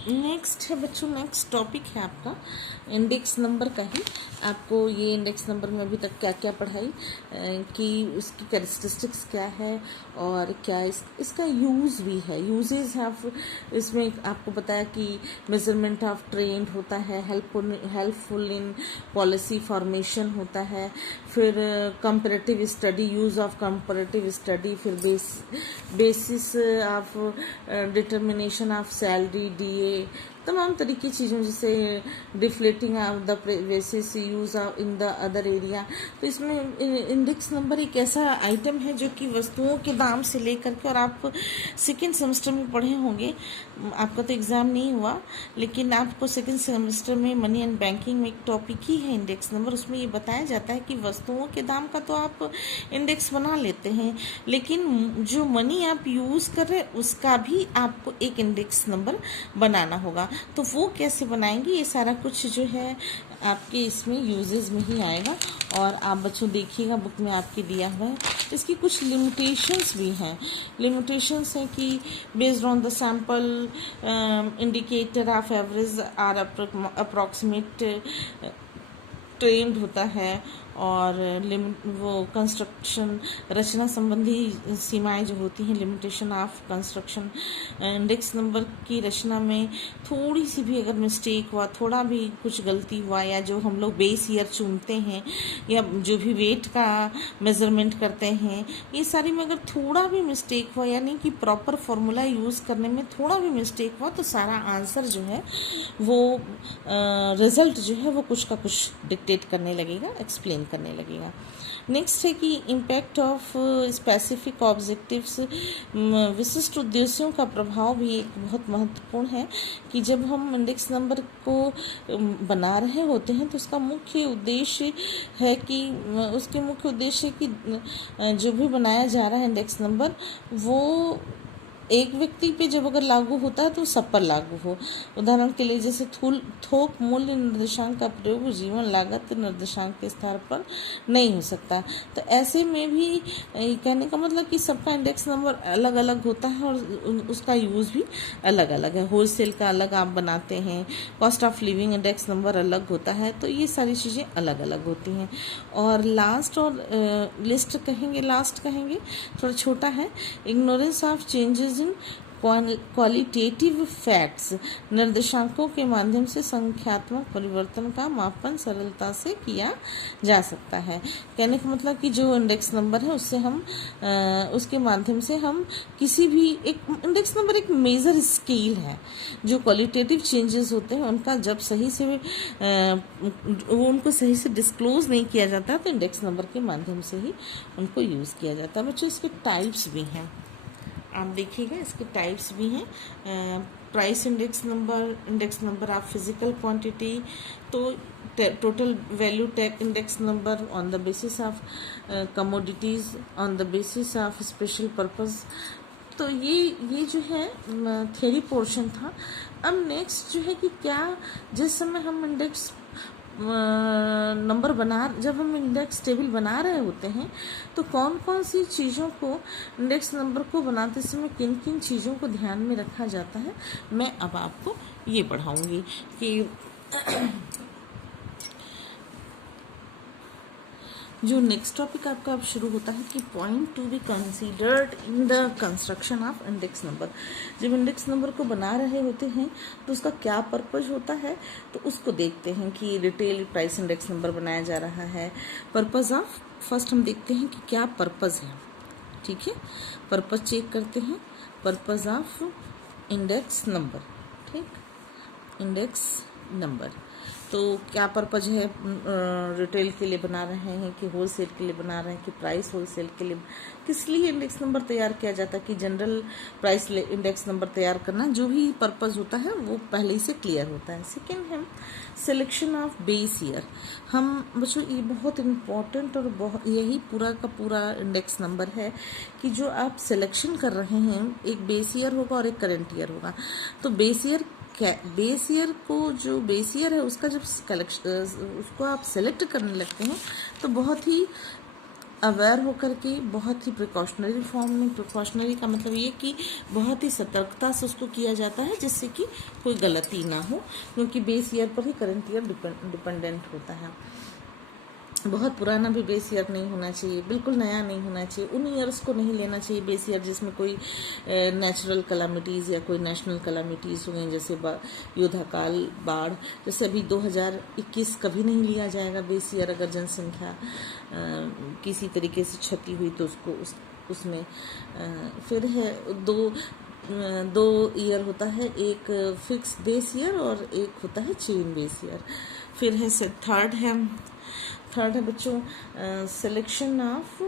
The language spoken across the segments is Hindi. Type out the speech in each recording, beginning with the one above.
नेक्स्ट है बच्चों, नेक्स्ट टॉपिक है आपका इंडेक्स नंबर का ही। आपको ये इंडेक्स नंबर में अभी तक क्या क्या पढ़ाई कि उसकी कैरेक्टरिस्टिक्स क्या है और क्या इसका यूज़ भी है, यूजेस ऑफ। इसमें आपको बताया कि मेजरमेंट ऑफ ट्रेंड होता है, हेल्पफुल इन पॉलिसी फॉर्मेशन होता है, फिर comparative study, use of comparative study, फिर basis of determination of salary, DA, तमाम तरीके की चीज़ों जैसे deflating of the basis use in the other area. तो इसमें इंडेक्स नंबर एक ऐसा आइटम है जो कि वस्तुओं के दाम से लेकर के, और आप सेकेंड सेमेस्टर में पढ़े होंगे, आपका तो एग्ज़ाम नहीं हुआ लेकिन आपको सेकेंड सेमेस्टर में मनी एंड बैंकिंग में एक टॉपिक ही है इंडेक्स नंबर। उसमें ये बताया जाता है कि वस्तुओं के दाम का तो आप इंडेक्स बना लेते हैं, लेकिन जो मनी आप यूज़ कर रहे हैं उसका भी आपको एक इंडेक्स नंबर बनाना होगा। तो वो कैसे बनाएंगे, ये सारा कुछ जो है आपके इसमें यूजेस में ही आएगा। और आप बच्चों देखिएगा बुक में आपके दिया हुआ है। इसकी कुछ लिमिटेशंस भी हैं। लिमिटेशंस हैं कि based on the sample indicator of average are approximate trend होता है, और वो कंस्ट्रक्शन रचना संबंधी सीमाएं जो होती हैं, limitation of construction. Index number की रचना में थोड़ी सी भी अगर मिस्टेक हुआ, थोड़ा भी कुछ गलती हुआ, या जो हम लोग बेस ईयर चुनते हैं या जो भी वेट का मेज़रमेंट करते हैं, ये सारी में अगर थोड़ा भी मिस्टेक हुआ, यानी कि प्रॉपर फॉर्मूला यूज़ करने में थोड़ा भी मिस्टेक हुआ, तो सारा आंसर जो है वो रिज़ल्ट जो है वो कुछ का कुछ डिक्टेट करने लगेगा, एक्सप्लेन करने लगेगा। नेक्स्ट है कि इम्पैक्ट ऑफ स्पेसिफिक ऑब्जेक्टिव्स, विशिष्ट उद्देश्यों का प्रभाव भी एक बहुत महत्वपूर्ण है। कि जब हम इंडेक्स नंबर को बना रहे होते हैं तो उसका मुख्य उद्देश्य है कि उसके मुख्य उद्देश्य कि जो भी बनाया जा रहा है इंडेक्स नंबर, वो एक व्यक्ति पे जब अगर लागू होता है तो सब पर लागू हो। उदाहरण के लिए जैसे थोक मूल्य निर्देशांक का प्रयोग जीवन लागत निर्देशांक के स्तर पर नहीं हो सकता। तो ऐसे में भी कहने का मतलब कि सबका इंडेक्स नंबर अलग अलग होता है और उसका यूज़ भी अलग अलग है। होलसेल का अलग आप बनाते हैं, cost of living index number अलग होता है, तो ये सारी चीज़ें अलग अलग होती हैं। और लास्ट और लिस्ट कहेंगे, लास्ट कहेंगे, थोड़ा छोटा है, ignorance of changes in qualitative facts, निर्देशांकों के माध्यम से संख्यात्मक परिवर्तन का मापन सरलता से किया जा सकता है। कहने का मतलब कि जो इंडेक्स नंबर है उससे हम उसके माध्यम से हम किसी भी एक इंडेक्स नंबर एक मेजर स्केल है। जो क्वालिटेटिव चेंजेस होते हैं उनका जब सही से वो उनको सही से डिस्क्लोज नहीं किया जाता तो इंडेक्स नंबर के माध्यम से ही उनको यूज़ किया जाता है। बच्चों इसके टाइप्स भी हैं, आप देखिएगा इसके टाइप्स भी हैं। Price index number of physical quantity, तो total value tag index number on the basis of commodities, on the basis of special purpose. तो ये जो है थियरी पोर्शन था। अब नेक्स्ट जो है कि क्या जिस समय हम इंडेक्स जब हम इंडेक्स टेबल बना रहे होते हैं तो कौन कौन सी चीज़ों को, इंडेक्स नंबर को बनाते समय किन किन चीज़ों को ध्यान में रखा जाता है, मैं अब आपको ये पढ़ाऊंगी। कि जो नेक्स्ट टॉपिक आपका अब शुरू होता है कि point to be considered in the construction of index number. जब इंडेक्स नंबर को बना रहे होते हैं तो उसका क्या पर्पज होता है, तो उसको देखते हैं कि रिटेल प्राइस इंडेक्स नंबर बनाया जा रहा है। पर्पज ऑफ, फर्स्ट हम देखते हैं कि क्या पर्पज है, ठीक है, पर्पज चेक करते हैं। पर्पज ऑफ इंडेक्स नंबर, ठीक, इंडेक्स नंबर तो क्या पर्पज है, रिटेल के लिए बना रहे हैं कि होलसेल के लिए बना रहे हैं कि प्राइस होलसेल के लिए, किस लिए इंडेक्स नंबर तैयार किया जाता है, कि जनरल प्राइस इंडेक्स नंबर तैयार करना, जो भी पर्पज होता है वो पहले ही से क्लियर होता है। सेकेंड है सिलेक्शन ऑफ बेस ईयर। हम बच्चों ये बहुत इम्पॉर्टेंट और बहुत यही पूरा का पूरा इंडेक्स नंबर है कि जो आप सिलेक्शन कर रहे हैं, एक बेस ईयर होगा और एक करेंट ईयर होगा। तो बेस ईयर को, जो बेस ईयर है उसका जब उसको आप सेलेक्ट करने लगते हैं तो बहुत ही अवेयर होकर के बहुत ही प्रिकॉशनरी फॉर्म में, प्रिकॉशनरी का मतलब ये कि बहुत ही सतर्कता से उसको किया जाता है जिससे कि कोई गलती ना हो, क्योंकि बेस ईयर पर ही करंट ईयर डिपेंडेंट होता है। बहुत पुराना भी बेस ईयर नहीं होना चाहिए, बिल्कुल नया नहीं होना चाहिए। उन ईयर्स को नहीं लेना चाहिए बेस ईयर जिसमें कोई नेचुरल कलामिटीज़ या कोई नेशनल कलामिटीज़ हो गई, जैसे युद्धकाल, बाढ़। जैसे अभी 2021 कभी नहीं लिया जाएगा बेस ईयर। अगर जनसंख्या किसी तरीके से क्षति हुई तो उसको उसमें फिर है दो ईयर होता है, एक फिक्स बेस ईयर और एक होता है चेन बेस ईयर। फिर है थर्ड है बच्चों selection of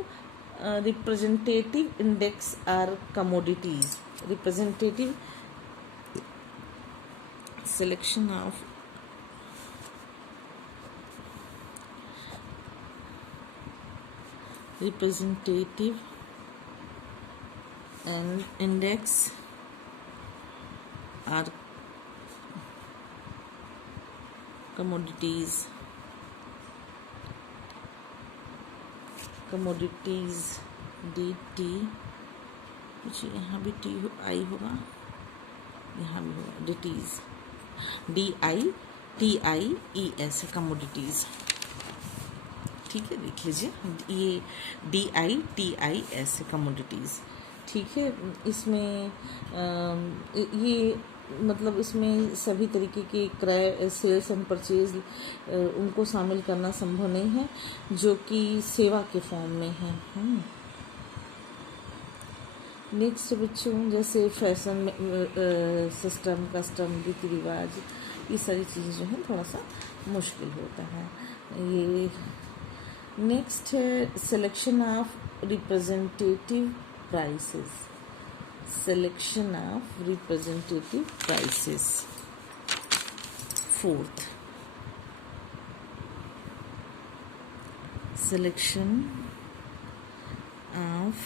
representative index are commodities. Representative selection of representative and index are commodities dt, कुछ यहाँ भी टी आई होगा, यहाँ भी होगा डिटीज, DITIES कमोडिटीज। ठीक है, देख लीजिए ये DITIS कमोडिटीज। ठीक है, इसमें ये मतलब इसमें सभी तरीके के क्रय, सेल्स एंड परचेज उनको शामिल करना संभव नहीं है जो कि सेवा के फॉर्म में है। नेक्स्ट बच्चों जैसे फैशन सिस्टम, कस्टम, रीति रिवाज, ये सारी चीज़ें जो हैं थोड़ा सा मुश्किल होता है। ये नेक्स्ट है selection of representative prices, selection of representative prices। Fourth, selection of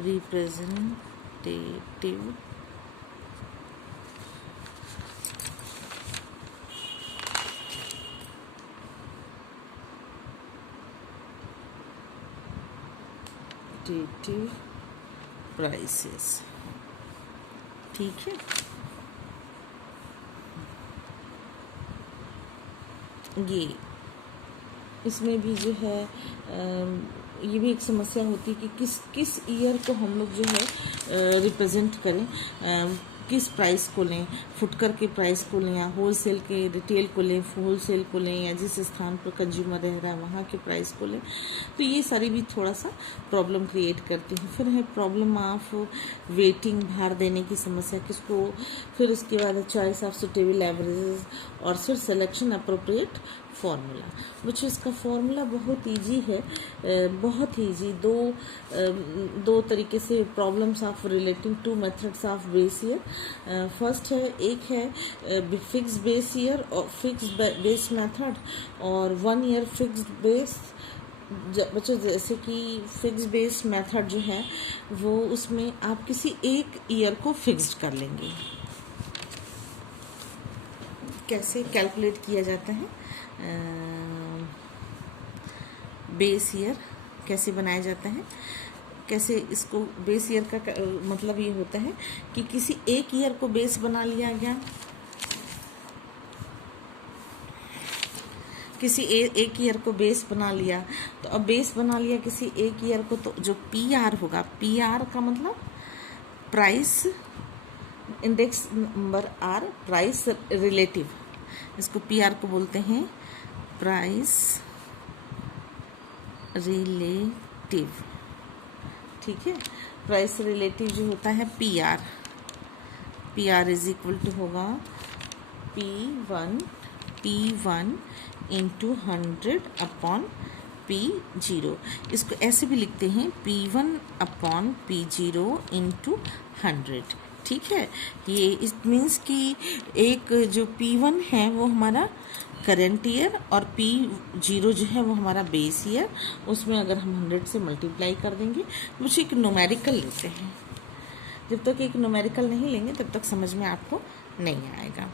representative prices. ठीक है, ये इसमें भी जो है ये भी एक समस्या होती है कि किस ईयर को हम लोग जो है रिप्रेजेंट करें, किस प्राइस को लें, फुटकर के प्राइस को लें या होलसेल के रिटेल को लें, होलसेल को लें या जिस स्थान पर कंज्यूमर रह रहा है वहाँ के प्राइस को लें। तो ये सारी भी थोड़ा सा प्रॉब्लम क्रिएट करती हैं। फिर है प्रॉब्लम ऑफ वेटिंग, भार देने की समस्या किसको। फिर उसके बाद चॉइस ऑफ सुटेबल एवरेजेस और फिर सिलेक्शन अप्रोप्रिएट फॉर्मूला। बच्चों इसका फॉर्मूला बहुत इजी है, बहुत ही इजी। दो तरीके से problems of relating two methods of base year. First है, एक है फिक्स बेस ईयर और फिक्स बेस मेथड और 1 ईयर फिक्स बेस। बच्चों जैसे कि फिक्स बेस मेथड जो है वो उसमें आप किसी एक ईयर को फिक्स्ड कर लेंगे। कैसे कैलकुलेट किया जाता है बेस ईयर, कैसे बनाया जाता है, कैसे इसको बेस ईयर का मतलब ये होता है कि किसी एक ईयर को बेस बना लिया गया, किसी एक ईयर को बेस बना लिया। तो अब बेस बना लिया किसी एक ईयर को, तो जो PR होगा, PR का मतलब price index number R, price relative, इसको PR को बोलते हैं प्राइस रिलेटिव। ठीक है, प्राइस रिलेटिव जो होता है PR इज इक्वल टू होगा P1 इंटू 100 अपॉन P0। इसको ऐसे भी लिखते हैं P1 अपॉन P0 इंटू 100। ठीक है, ये इट मीन्स कि एक जो P1 है वो हमारा करंट ईयर और P0 जो है वो हमारा बेस ईयर, उसमें अगर हम 100 से मल्टीप्लाई कर देंगे तो मुझे एक न्यूमेरिकल लेते हैं। जब तक एक न्यूमेरिकल नहीं लेंगे तब तक समझ में आपको नहीं आएगा।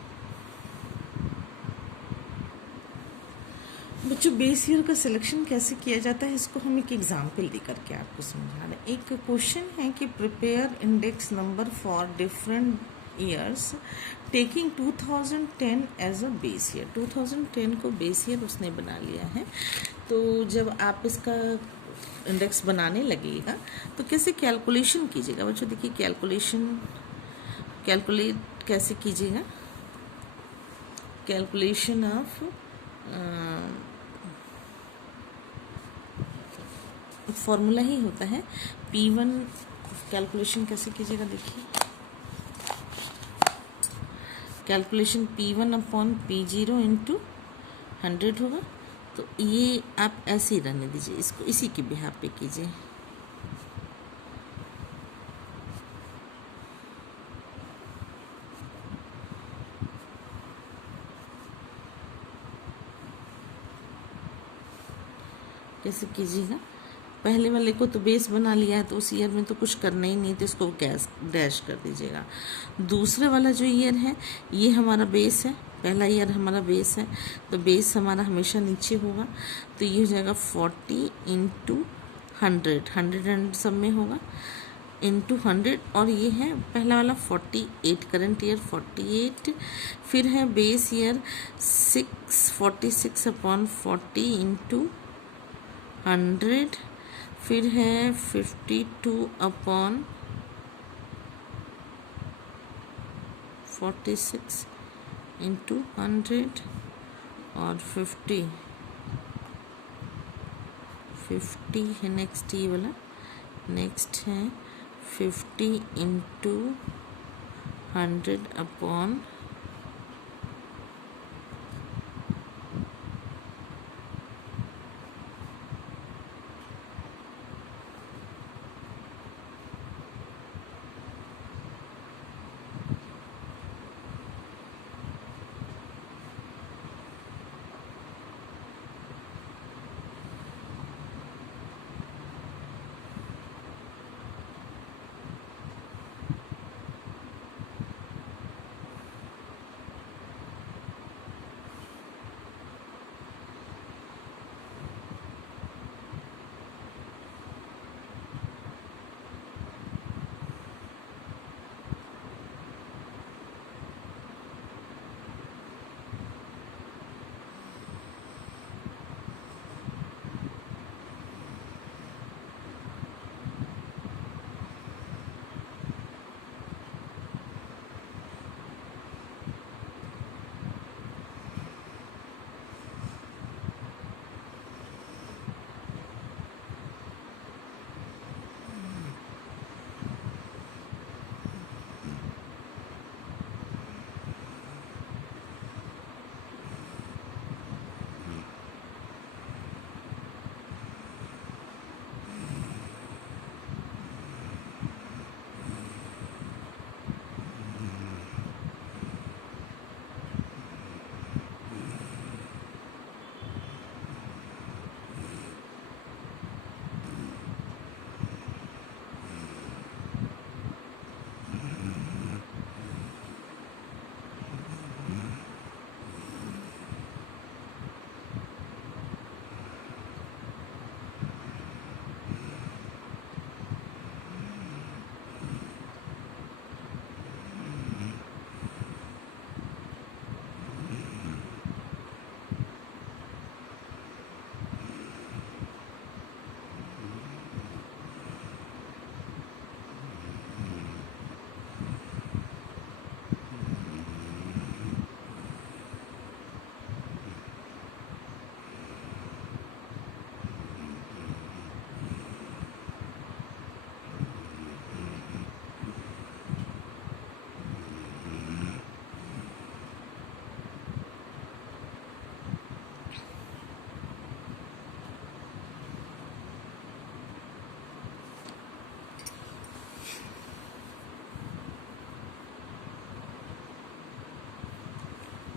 बच्चों बेस ईयर का सिलेक्शन कैसे किया जाता है, इसको हम एक एग्जाम्पल दे करके आपको समझा रहे हैं। एक क्वेश्चन है कि prepare index number for different years taking 2010 as a base year. 2010 को बेस ईयर उसने बना लिया है। तो जब आप इसका इंडेक्स बनाने लगेगा तो कैसे कैलकुलेशन कीजिएगा बच्चों। देखिए कैलकुलेट कैसे कीजिएगा। कैलकुलेशन ऑफ फॉर्मूला ही होता है P1। कैलकुलेशन कैसे कीजिएगा, देखिए calculation P1 upon P0 into 100 होगा। तो ये आप ऐसे ही रहने दीजिए, इसको इसी के बिहाफ पे कीजिए। कैसे कीजिएगा, पहले वाले को तो बेस बना लिया है तो उस ईयर में तो कुछ करना ही नहीं, तो इसको गैस डैश कर दीजिएगा। दूसरे वाला जो ईयर है ये हमारा बेस है, पहला ईयर हमारा बेस है, तो बेस हमारा हमेशा नीचे होगा। तो ये हो जाएगा 40 इंटू 100 सब में होगा इंटू 100। और ये है पहला वाला 48, करंट ईयर 48। फिर है बेस ईयर 46 अपॉन 40 इंटू 100। फिर है 52 अपॉन 46 इंटू 100 और 50 है नेक्स्ट ये वाला। नेक्स्ट है 50 इंटू 100 अपॉन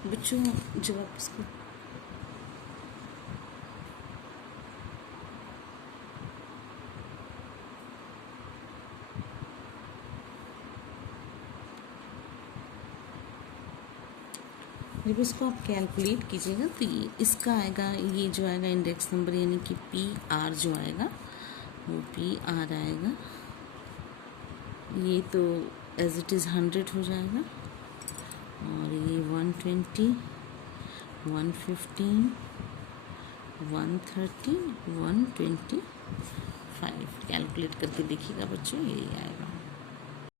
बच्चों जब आप इसको जब इसको आप कैलकुलेट कीजिएगा तो ये इसका आएगा, ये जो आएगा इंडेक्स नंबर यानी कि PR जो आएगा वो PR आएगा। ये तो एज इट इज़ 100 हो जाएगा और ये 120, 115, 130, 125 कैलकुलेट करके देखिएगा बच्चों, यही आएगा।